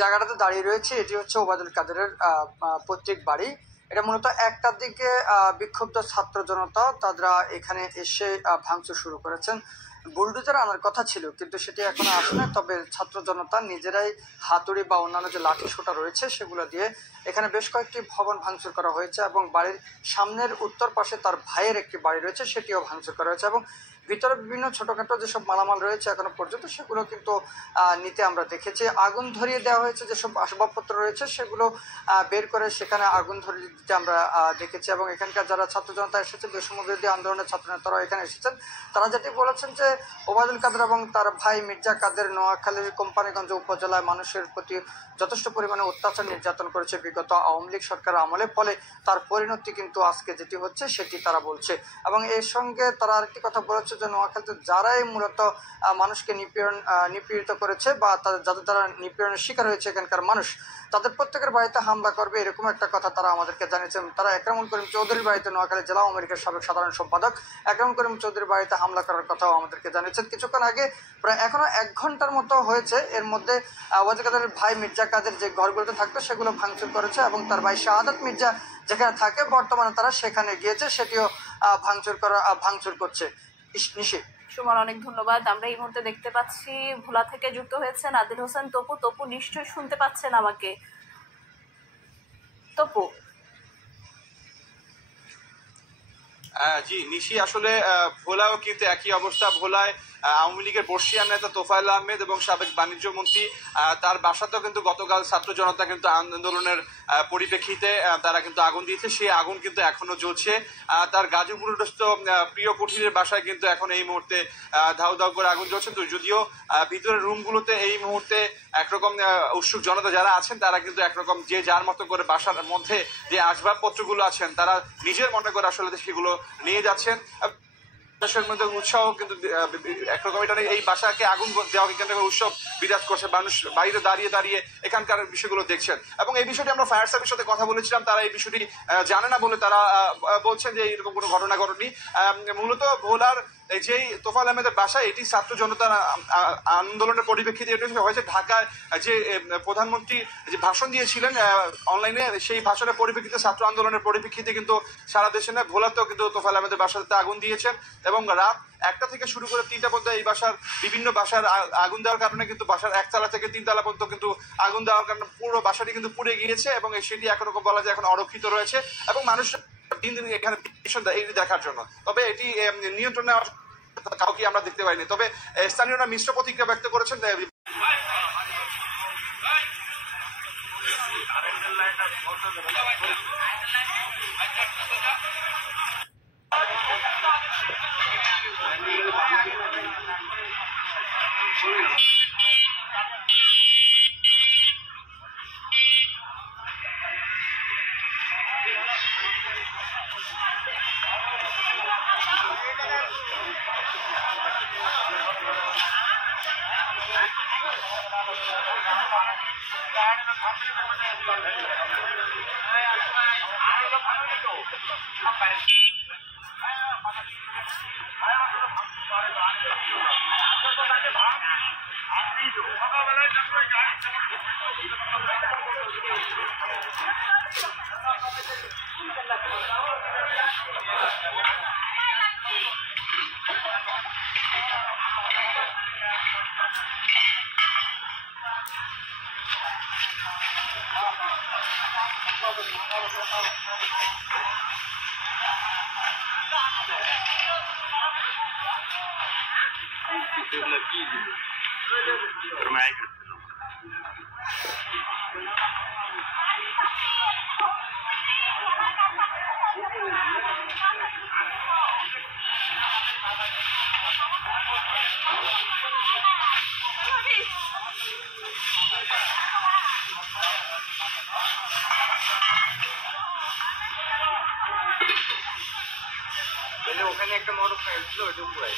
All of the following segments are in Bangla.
জায়গাটাতে দাঁড়িয়ে রয়েছে এটি হচ্ছে ওবায়দুল কাদেরের পৈতৃক বাড়ি। এটা মূলত একটার দিকে বিক্ষুব্ধ ছাত্র জনতা তারা এখানে এসে ভাঙচুর শুরু করেছেন। বুলডোজার আনার কথা ছিল কিন্তু সেটি এখনো আসে না, তবে ছাত্র জনতা নিজেরাই হাতুড়ি বা অন্যান্য যে লাঠি সোটা রয়েছে সেগুলো দিয়ে এখানে বেশ কয়েকটি ভবন ভাঙচুর করা হয়েছে এবং বাড়ির সামনের উত্তর পাশে তার ভাইয়ের একটি বাড়ি রয়েছে সেটিও ভাঙচুর করা হয়েছে এবং ভিতরে বিভিন্ন ছোটখাটো যেসব মালামাল রয়েছে এখনো পর্যন্ত সেগুলো কিন্তু নিতে আমরা দেখেছি। আগুন ধরিয়ে দেওয়া হয়েছে, যেসব আসবাবপত্র রয়েছে সেগুলো বের করে সেখানে আগুন ধরিয়ে দিতে আমরা দেখেছি এবং এখানকার যারা ছাত্র জনতা এসেছে বৈষম্য বিরোধী আন্দোলনের ছাত্র নেতারা এখানে এসেছেন, তারা যেটি বলেছেন যে ওবায়দুল কাদের এবং তার ভাই মির্জা কাদের নোয়াখালীর কোম্পানিগঞ্জ উপজেলায় মানুষের প্রতি যথেষ্ট পরিমাণে অত্যাচার নির্যাতন করেছে বিগত আওয়ামী লীগ সরকার আমলে, ফলে তার পরিণতি কিন্তু আজকে যেটি হচ্ছে সেটি তারা বলছে। এবং এর সঙ্গে তারা আরেকটি কথা বলেছে যে নোয়াখালীতে যারাই মূলত মানুষকে নিপীড়িত করেছে বা যাদের দ্বারা নিপীড়নের শিকার হয়েছে এখানকার মানুষ, তাদের প্রত্যেকের বাড়িতে হামলা করবে, এরকম একটা কথা তারা আমাদেরকে জানিয়েছেন। তারা একরামুল করিম চৌধুরীর বাড়িতে, নোয়াখালী জেলা আওয়ামী লীগের সাবেক সাধারণ সম্পাদক একরামুল করিম চৌধুরীর বাড়িতে হামলা করার কথাও আমাদেরকে জানিয়েছেন। কিছুক্ষণ আগে প্রায় এখনো 1 ঘন্টার মতো হয়েছে, এর মধ্যে ওবায়দুল কাদেরের ভাই মির্জা কাদের যে ঘরগুলোতে থাকতো সেগুলো ভাঙচুর করেছে এবং তার ভাই শাহাদাত মির্জা যেখানে থাকে বর্তমানে তারা সেখানে গিয়েছে, সেটিও ভাঙচুর করছে। নিশি, সুমন, অনেক ধন্যবাদ। আমরা এই মুহূর্তে দেখতে পাচ্ছি ভোলা থেকে যুক্ত হয়েছেন আদিল হোসেন তপু। তপু, নিশ্চয়ই শুনতে পাচ্ছেন আমাকে? তপু। জি নিশি, আসলে ভোলাও কিন্তু একই অবস্থা। ভোলায় আওয়ামী লীগের বর্ষিয়ান নেতা তোফায়েল আহমেদ এবং সাবেক বাণিজ্য মন্ত্রী তার বাসাতেও কিন্তু গতকাল ছাত্র জনতা কিন্তু আন্দোলনের পরিপ্রেক্ষিতে তারা কিন্তু আগুন দিয়েছে, সেই আগুন কিন্তু এখনো জ্বলছে। তার গাজীপুরস্থ প্রিয় কুঠিরের বাসায় কিন্তু এখন এই মুহূর্তে ধাউ ধাউ করে আগুন জ্বলছে। তো যদিও ভিতরের রুমগুলোতে এই মুহূর্তে একরকম উৎসুক জনতা যারা আছেন তারা কিন্তু একরকম যে যার মতো করে বাসার মধ্যে যে আসবাবপত্রগুলো আছেন তারা নিজের মনে করে আসলে সেগুলো নিয়ে যাচ্ছেন। দেশের মধ্যে উৎসাহ কিন্তু একরকম এটা এই বাসাকে আগুন দেওয়া কিন্তু উৎসব বিরাজ করছে, মানুষ বাইরে দাঁড়িয়ে দাঁড়িয়ে এখানকার বিষয়গুলো দেখছেন। এবং এই বিষয়টি আমরা ফায়ার সার্ভিসের সাথে কথা বলেছিলাম, তারা এই বিষয়টি জানে না বলে তারা বলছেন যে এরকম কোনো ঘটনা ঘটেনি। মূলত ভোলার যেই তোফায়েল আহমেদের বাসা, এটি ছাত্র জনতার আন্দোলনের পরিপ্রেক্ষিতে এটা হয়েছে। ঢাকায় যে প্রধানমন্ত্রী যে ভাষণ দিয়েছিলেন অনলাইনে, সেই ভাষণের পরিপ্রেক্ষিতে ছাত্র আন্দোলনের পরিপ্রেক্ষিতে কিন্তু সারা দেশে নয় ভোলাতেও কিন্তু তোফায়েল আহমেদের বাসাতে আগুন দিয়েছেন এবং রাত 1টা থেকে শুরু করে 3টা পর্যন্ত এই বাসার বিভিন্ন বাসার আগুন দেওয়ার কারণে কিন্তু বাসার 1 তলা থেকে 3 তলা পর্যন্ত কিন্তু আগুন দেওয়ার কারণে পুরো বাসাটি কিন্তু পুড়ে গিয়েছে এবং সেটি একরকম বলা যায় এখন অরক্ষিত রয়েছে এবং মানুষ দিন দিন এখানে এটি দেখার জন্য। তবে এটি নিয়ন্ত্রণে কাউকে আমরা দেখতে পাইনি, তবে স্থানীয়রা মিশ্র প্রতিক্রিয়া ব্যক্ত করেছেন। ওখানে একটা মরক ছিল, ওইটা পুরাই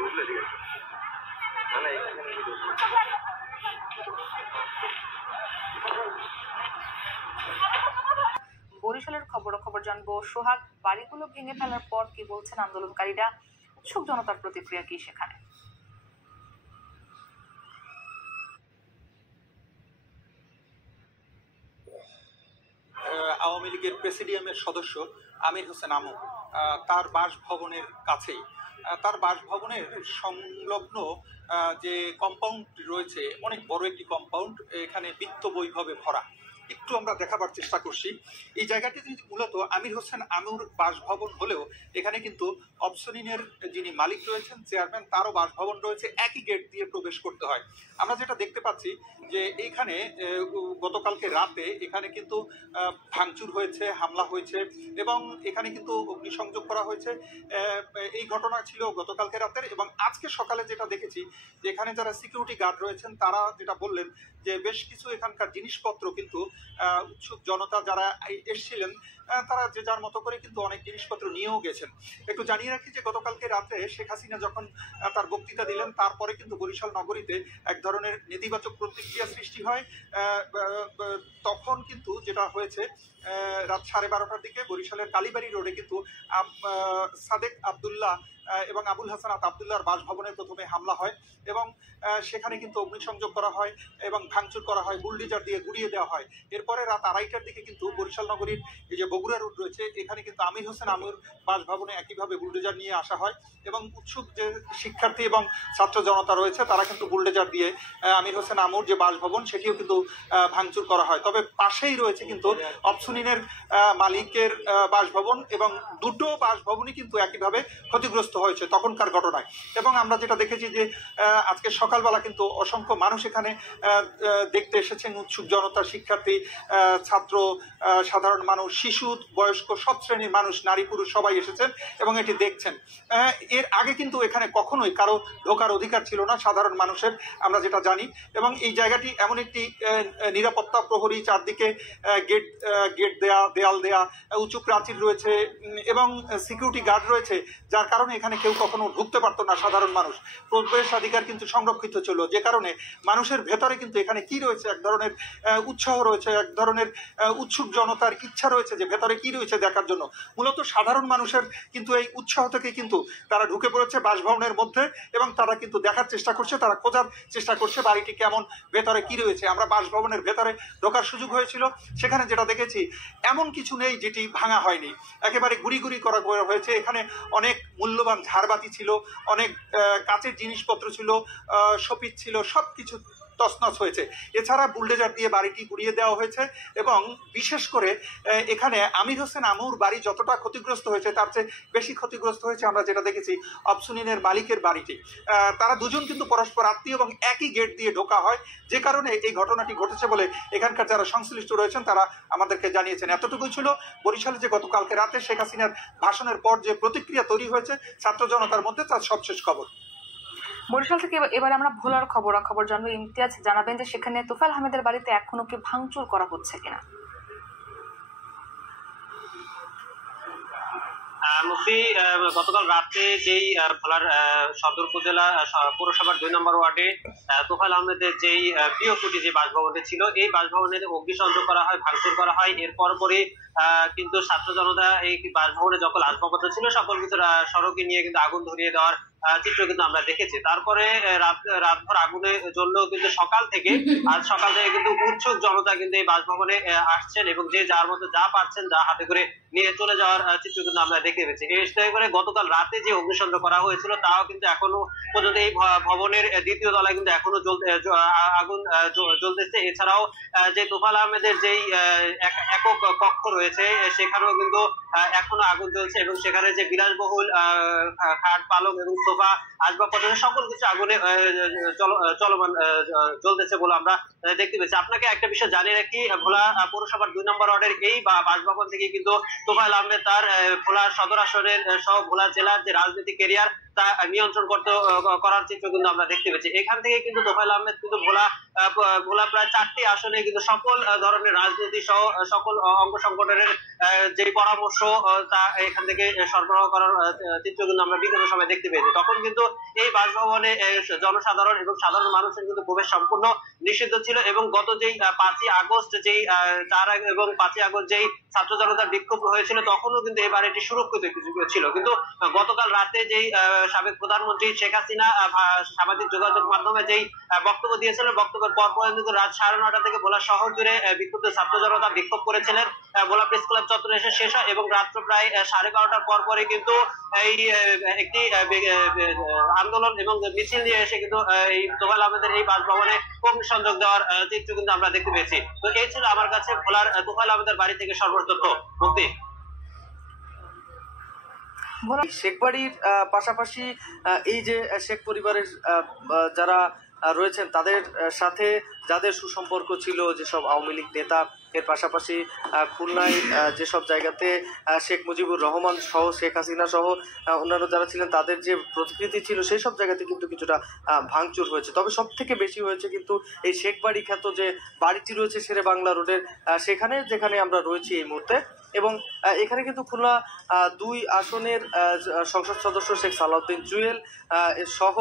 বুঝলে, ঠিক আছে। খবর জানবো। সোহাগ, বাড়িগুলো ভেঙে ফেলার পর কি বলছেন আন্দোলনকারীরা? উৎসুক জনতার প্রতিক্রিয়া কি সেখানে? আওয়ামী লীগের প্রেসিডিয়ামের সদস্য আমির হোসেন আমু তার বাসভবনের কাছেই তার বাসভবনের সংলগ্ন যে কম্পাউন্ড রয়েছে, অনেক বড় একটি কম্পাউন্ড, এখানে বিত্ত বৈভবে ভরা। একটু আমরা দেখাবার চেষ্টা করছি। এই জায়গাটি মূলত আমির হোসেন আমুর বাসভবন হলেও এখানে কিন্তু অবসনিনের যিনি মালিক রয়েছেন, চেয়ারম্যান, তারও বাসভবন রয়েছে। একই গেট দিয়ে প্রবেশ করতে হয়। আমরা যেটা দেখতে পাচ্ছি যে এইখানে গতকালকে রাতে এখানে কিন্তু ভাঙচুর হয়েছে, হামলা হয়েছে এবং এখানে কিন্তু অগ্নিসংযোগ করা হয়েছে। এই ঘটনা ছিল গতকালকে রাতের। এবং আজকে সকালে যেটা দেখেছি যে এখানে যারা সিকিউরিটি গার্ড রয়েছেন তারা যেটা বললেন যে বেশ কিছু এখানকার জিনিসপত্র কিন্তু উৎসুক জনতা যারা এসেছিলেন তারা যে যার মতো করে কিন্তু অনেক জিনিসপত্র নিয়েও গেছেন। একটু জানিয়ে রাখি যে গতকালকে রাতে শেখ হাসিনা যখন তার বক্তৃতা দিলেন তারপরে কিন্তু বরিশাল নগরীতে এক ধরনের নেতিবাচক প্রতিক্রিয়া সৃষ্টি হয়। তখন কিন্তু যেটা হয়েছে রাত 12:30টার দিকে বরিশালের কালীবাড়ি রোডে কিন্তু সাদেক আবদুল্লাহ এবং আবুল হাসানাত আবদুল্লাহর বাসভবনে প্রথমে হামলা হয় এবং সেখানে কিন্তু অগ্নিসংযোগ করা হয় এবং ভাঙচুর করা হয়, বুলডোজার দিয়ে গুড়িয়ে দেওয়া হয়। এরপরে রাত 2:30টার দিকে কিন্তু বরিশাল নগরীর এই যে বগুড়া রোড রয়েছে এখানে কিন্তু আমির হোসেন আমুর বাসভবনে একইভাবে বুলডোজার নিয়ে আসা হয় এবং উৎসুক যে শিক্ষার্থী এবং ছাত্র জনতা রয়েছে তারা কিন্তু বুলডোজার দিয়ে আমির হোসেন আমুর যে বাসভবন সেটিও কিন্তু ভাঙচুর করা হয়। তবে পাশেই রয়েছে কিন্তু অবসনিনের মালিকের বাসভবন এবং দুটো বাসভবনই কিন্তু একইভাবে ক্ষতিগ্রস্ত হয়েছে তখনকার ঘটনায়। এবং আমরা যেটা দেখেছি যে আজকে সকালবেলা কিন্তু অসংখ্য মানুষ এখানে দেখতে এসেছেন, উৎসুক জনতা, শিক্ষার্থী, ছাত্র, সাধারণ মানুষ, শিশু, বয়স্ক, সব শ্রেণীর মানুষ, নারী পুরুষ সবাই এসেছেন এবং এটি দেখছেন। এর আগে কিন্তু এখানে কখনোই কারো ঢোকার অধিকার ছিল না সাধারণ মানুষের, আমরা যেটা জানি। এবং এই জায়গাটি এমন একটি নিরাপত্তা প্রহরী, চারদিকে গেট দেয়া, দেয়াল দেয়া, উঁচু প্রাচীর রয়েছে এবং সিকিউরিটি গার্ড রয়েছে, যার কারণে এখানে কেউ কখনো ঢুকতে পারতো না সাধারণ মানুষ। প্রবেশাধিকার কিন্তু সংরক্ষিত ছিল, যে কারণে মানুষের ভেতরে কিন্তু এখানে কি রয়েছে, এক ধরনের উৎসাহ রয়েছে, এক ধরনের উৎসুক জনতার ইচ্ছা রয়েছে যে ভেতরে কি রয়েছে দেখার জন্য। মূলত সাধারণ মানুষের কিন্তু এই উৎসাহ থেকে কিন্তু তারা ঢুকে পড়েছে বাসভবনের মধ্যে এবং তারা কিন্তু দেখার চেষ্টা করছে, তারা খোঁজার চেষ্টা করছে বাড়িটি কেমন, ভেতরে কি রয়েছে। আমরা বাসভবনের ভেতরে ঢোকার সুযোগ হয়েছিল, সেখানে যেটা দেখেছি এমন কিছু নেই যেটি ভাঙা হয়নি, একেবারে গুড়ি গুড়ি করা হয়েছে। এখানে অনেক মূল্যবান ঝাড়বাতি ছিল, অনেক কাচের জিনিসপত্র ছিল, শোপিস ছিল, সব কিছু তছনছ হয়েছে। এছাড়া বুলডোজার দিয়ে বাড়িটি গুড়িয়ে দেওয়া হয়েছে এবং বিশেষ করে এখানে আমির হোসেন আমুর বাড়ি যতটা ক্ষতিগ্রস্ত হয়েছে তার চেয়ে বেশি ক্ষতিগ্রস্ত হয়েছে আমরা যেটা দেখেছি অবসনিনের মালিকের বাড়িটি। তারা দুজন কিন্তু পরস্পর আত্মীয় এবং একই গেট দিয়ে ঢোকা হয়, যে কারণে এই ঘটনাটি ঘটেছে বলে এখানকার যারা সংশ্লিষ্ট রয়েছেন তারা আমাদেরকে জানিয়েছেন। এতটুকুই ছিল বরিশালে যে গতকালকে রাতে শেখ হাসিনার ভাষণের পর যে প্রতিক্রিয়া তৈরি হয়েছে ছাত্র জনতার মধ্যে, তার সবশেষ খবর। বরিশাল থেকে এবার আমরা ভোলার খবর জানবো। ইমতিয়াজ, জানাবেন যে সেখানে তোফায়েল আহমেদের বাড়িতে এখনো কি ভাঙচুর করা হচ্ছে কিনা? মুফতি, গতকাল রাতে যেই ভোলার সদর উপজেলা পৌরসভার 2 নম্বর ওয়ার্ডে তোফায়েল আহমেদের যেই প্রিয় কুটি যে বাসভবনটি ছিল, এই বাসভবনে অগ্নিসংযোগ করা হয়, ভাঙচুর করা হয়। এরপর পরে কিন্তু ছাত্র জনতা এই বাসভবনে যখন আসবাবপত্র ছিল সকল কিছু সড়কে নিয়ে কিন্তু আগুন ধরিয়ে দেওয়ার চিত্র কিন্তু আমরা দেখেছি। তারপরে রাতভর আগুনে জ্বললেও কিন্তু সকাল থেকে কিন্তু উৎসুক জনতা কিন্তু এই বাসভবনে আসছেন এবং যে যার মতো যা পারছেন যা হাতে করে নিয়ে চলে যাওয়ার চিত্র কিন্তু আমরা দেখতে পেয়েছি। এই করে গতকাল রাতে যে অগ্নিসংযোগ করা হয়েছিল তাও কিন্তু এখনো পর্যন্ত এই ভবনের দ্বিতীয় তলায় কিন্তু এখনো আগুন জ্বলতেছে। এছাড়াও যে তোফায়েল আহমেদের যেই একক কক্ষ রয়েছে সেখানেও কিন্তু এখনো আগুন জ্বলছে এবং সেখানে যে বিলাসবহুল খাট, পালং এবং সোফা, আসবাবপত্র সকল কিছু আগুনে চলমান জ্বলতেছে বলে আমরা দেখতে পেয়েছি। আপনাকে একটা বিষয় জানিয়ে রাখি, ভোলা পৌরসভার 2 নম্বর ওয়ার্ডের এই বাসভবন থেকে কিন্তু তোফায়েল আহমেদ তার ভোলা সদর আসনের সহ ভোলা জেলার যে রাজনৈতিক ক্যারিয়ার তা নিয়ন্ত্রণ করার চিত্র কিন্তু আমরা দেখতে পেয়েছি। এখান থেকে কিন্তু তোফায়েল আহমেদ কিন্তু ভোলা প্রায় 4টি আসনে কিন্তু সকল ধরনের রাজনীতি সহ সকল অঙ্গ সংগঠনের যে পরামর্শ তা এখান থেকে সরবরাহ করার চিত্র কিন্তু আমরা বিগত সময় দেখতে পেয়েছি। তখন কিন্তু এই বাসভবনে জনসাধারণ এবং সাধারণ মানুষের কিন্তু প্রবেশ সম্পূর্ণ নিষিদ্ধ ছিল এবং গত যেই 5ই আগস্ট যেই 4 এবং 5ই আগস্ট যেই ছাত্র জনতার বিক্ষোভ হয়েছিল তখনও কিন্তু এই বাড়িটি সুরক্ষিত ছিল। কিন্তু গতকাল রাতে যেই সাবেক প্রধানমন্ত্রী শেখ হাসিনা সামাজিক যোগাযোগ মাধ্যমে যেই বক্তব্য দিয়েছিলেন, বক্তব্যের পর কিন্তু রাত 9:30 থেকে ভোলা শহর জুড়ে বিক্ষুব্ধ ছাত্র জনতা বিক্ষোভ করেছিলেন। ভোলা প্রেস ক্লাব চত্বরে এসে শেষ হয় এবং রাত্র প্রায় 12:30টার পরে কিন্তু এই একটি আন্দোলন এবং মিছিল নিয়ে এসে কিন্তু এই তোফায়েল আহমেদের এই বাসভবনে অগ্নিসংযোগ দেওয়ার চিত্র কিন্তু আমরা দেখতে পেয়েছি। তো এই ছিল আমার কাছে ভোলার তোফায়েল আহমেদের বাড়ি থেকে সর্বোচ্চ তথ্য। মুক্তি। শেখ বাড়ির পাশাপাশি এই যে শেখ পরিবারের যারা রয়েছেন তাদের সাথে যাদের সুসম্পর্ক ছিল, যেসব আওয়ামী লীগ নেতা, এর পাশাপাশি খুলনায় যেসব জায়গাতে শেখ মুজিবুর রহমান সহ শেখ হাসিনা সহ অন্যান্য যারা ছিলেন তাদের যে প্রতিকৃতি ছিল সেই সব জায়গাতে কিন্তু কিছুটা ভাঙচুর হয়েছে। তবে সব থেকে বেশি হয়েছে কিন্তু এই শেখ বাড়ি খ্যাত যে বাড়িটি রয়েছে শেরে বাংলা রোডের সেখানে, যেখানে আমরা রয়েছি এই মুহূর্তে। এবং এখানে কিন্তু খুলনা 2 আসনের সংসদ সদস্য শেখ সালাউদ্দিন জুয়েল সহ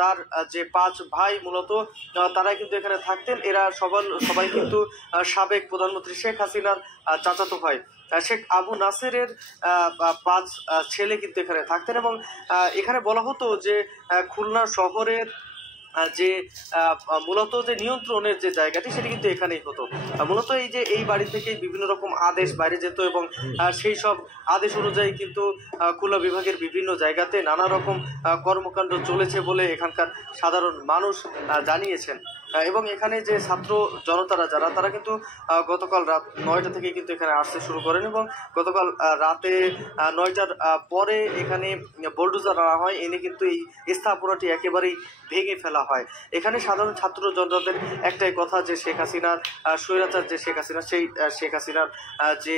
তার যে 5 ভাই মূলত তারাই কিন্তু এখানে থাকতেন। এরা সবাই কিন্তু সাবেক প্রধানমন্ত্রী শেখ হাসিনার চাচাতো ভাই। শেখ আবু নাসেরের 5 ছেলে কিন্তু এখানে থাকতেন এবং এখানে বলা হতো যে খুলনা শহরের যে মূলত যে নিয়ন্ত্রণের যে জায়গাটি সেটি কিন্তু এখানেই হতো। মূলত এই বাড়ি থেকে বিভিন্ন রকম আদেশ বাইরে যেত এবং সেই সব আদেশ অনুযায়ী কিন্তু খুলনা বিভাগের বিভিন্ন জায়গাতে নানা রকম কর্মকাণ্ড চলেছে বলে এখানকার সাধারণ মানুষ জানিয়েছেন। এবং এখানে যে ছাত্র জনতারা যারা তারা কিন্তু গতকাল রাত 9টা থেকে কিন্তু এখানে আসতে শুরু করেন এবং গতকাল রাতে 9টার পরে এখানে বোলডোজার আনা হয়, এনে কিন্তু এই স্থাপনাটি একেবারেই ভেঙে ফেলা হয়। এখানে সাধারণ ছাত্র জনতাদের একটাই কথা যে শেখ হাসিনার স্বৈরাচার যে শেখ হাসিনা, সেই শেখ হাসিনার যে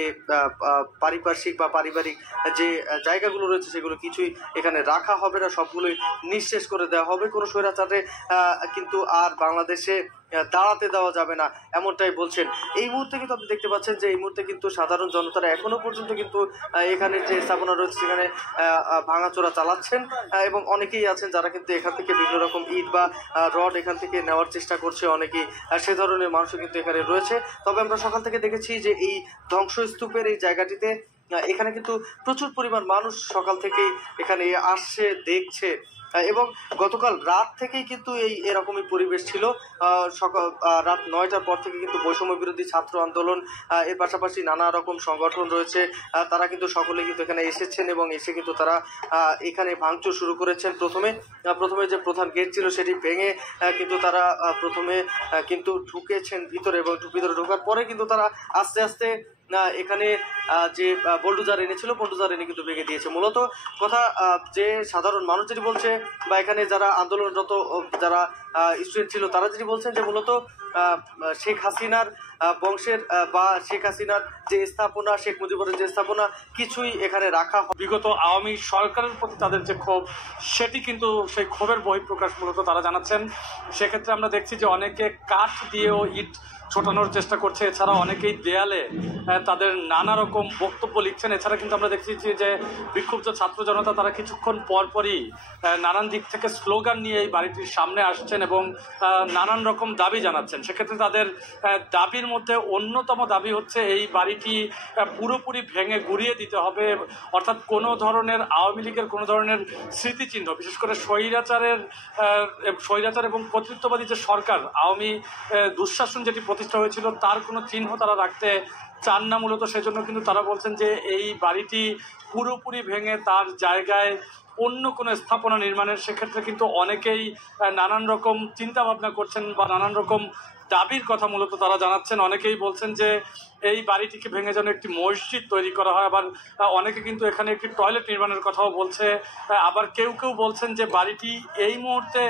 পারিপার্শ্বিক বা পারিবারিক যে জায়গাগুলো রয়েছে সেগুলো কিছুই এখানে রাখা হবে না, সবগুলোই নিঃশেষ করে দেওয়া হবে। কোনো স্বৈরাচারে কিন্তু আর বাংলাদেশে দাঁড়াতে দেওয়া যাবে না, এমনটাই বলছেন। এই মুহূর্তে কিন্তু আপনি দেখতে পাচ্ছেন যে এই মুহূর্তে কিন্তু সাধারণ জনতারা এখনো পর্যন্ত কিন্তু এখানে যে স্থাপনা রয়েছে সেখানে ভাঙাচোরা চালাচ্ছেন এবং অনেকেই আছেন যারা কিন্তু এখান থেকে বিভিন্ন রকম ইট বা রড এখান থেকে নেওয়ার চেষ্টা করছে, অনেকেই সে ধরনের মানুষও কিন্তু এখানে রয়েছে। তবে আমরা সকাল থেকে দেখেছি যে এই ধ্বংসস্তূপের এই জায়গাটিতে এখানে কিন্তু প্রচুর পরিমাণ মানুষ সকাল থেকেই এখানে আসছে, দেখছে এবং গতকাল রাত থেকেই কিন্তু এরকমই পরিবেশ ছিল। সকাল রাত 9টার পর থেকে কিন্তু বৈষম্য বিরোধী ছাত্র আন্দোলন, এর পাশাপাশি নানা রকম সংগঠন রয়েছে, তারা কিন্তু সকলে কিন্তু এখানে এসেছেন এবং এসে কিন্তু তারা এখানে ভাঙচুর শুরু করেছেন। প্রথমে যে প্রধান গেট ছিল সেটি ভেঙে কিন্তু তারা প্রথমে কিন্তু ঢুকেছেন ভিতরে এবং ভিতরে ঢোকার পরে কিন্তু তারা আস্তে আস্তে এখানে যে বোলডোজার এনেছিল বোলডোজার এনে কিন্তু ভেঙে দিয়েছে। মূলত কথা যে সাধারণ মানুষ যেটি বলছে বা এখানে যারা আন্দোলনরত যারা স্টুডেন্ট ছিল তারা যেটি বলছেন যে মূলত শেখ হাসিনার বংশের বা শেখ হাসিনার যে স্থাপনা, শেখ মুজিবুরের যে স্থাপনা কিছুই এখানে রাখা বিগত আওয়ামী সরকারের প্রতি তাদের যে ক্ষোভ, সেটি কিন্তু সেই ক্ষোভের বহিঃপ্রকাশ মূলত তারা জানাচ্ছেন। সেক্ষেত্রে আমরা দেখছি যে অনেকে কাঠ দিয়েও ইট ছোটানোর চেষ্টা করছে, এছাড়া অনেকেই দেয়ালে তাদের নানা রকম বক্তব্য লিখছেন। এছাড়া কিন্তু আমরা দেখছি যে বিক্ষুব্ধ ছাত্র জনতা তারা কিছুক্ষণ পরপরই নানান দিক থেকে স্লোগান নিয়ে এই বাড়িটির সামনে আসছেন এবং নানান রকম দাবি জানাচ্ছেন। সেক্ষেত্রে তাদের দাবির মধ্যে অন্যতম দাবি হচ্ছে এই বাড়িটি পুরোপুরি ভেঙে গুড়িয়ে দিতে হবে, অর্থাৎ কোনো ধরনের আওয়ামী লীগের কোনো ধরনের স্মৃতিচিহ্ন, বিশেষ করে স্বৈরাচার এবং কর্তৃত্ববাদী যে সরকার, আওয়ামী দুঃশাসন যেটি প্রতিষ্ঠা হয়েছিল তার কোনো চিহ্ন তারা রাখতে চান না মূলত। সেজন্য কিন্তু তারা বলছেন যে এই বাড়িটি পুরোপুরি ভেঙে তার জায়গায় অন্য কোনো স্থাপনা নির্মাণের। সেক্ষেত্রে কিন্তু অনেকেই নানান রকম চিন্তা ভাবনা করছেন বা নানান রকম দাবির কথা মূলত তারা জানাচ্ছেন। অনেকেই বলছেন যে এই বাড়িটিকে ভেঙে যেন একটি মসজিদ তৈরি করা হয়, আবার অনেকে কিন্তু এখানে একটি টয়লেট নির্মাণের কথাও বলছে। আবার কেউ বলছেন যে বাড়িটি এই মুহূর্তে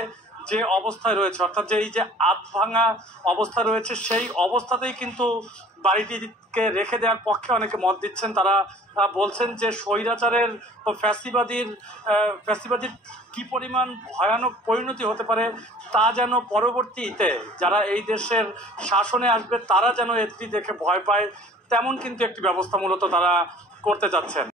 যে অবস্থায় রয়েছে, অর্থাৎ যে এই যে আধ ভাঙা অবস্থা রয়েছে, সেই অবস্থাতেই কিন্তু বাড়িটিকে রেখে দেওয়ার পক্ষে অনেকে মত দিচ্ছেন। তারা বলছেন যে স্বৈরাচারের ফ্যাসিবাদীর কি পরিমাণ ভয়ানক পরিণতি হতে পারে তা যেন পরবর্তীতে যারা এই দেশের শাসনে আসবে তারা যেন এটি দেখে ভয় পায়, তেমন কিন্তু একটি ব্যবস্থা মূলত তারা করতে যাচ্ছেন।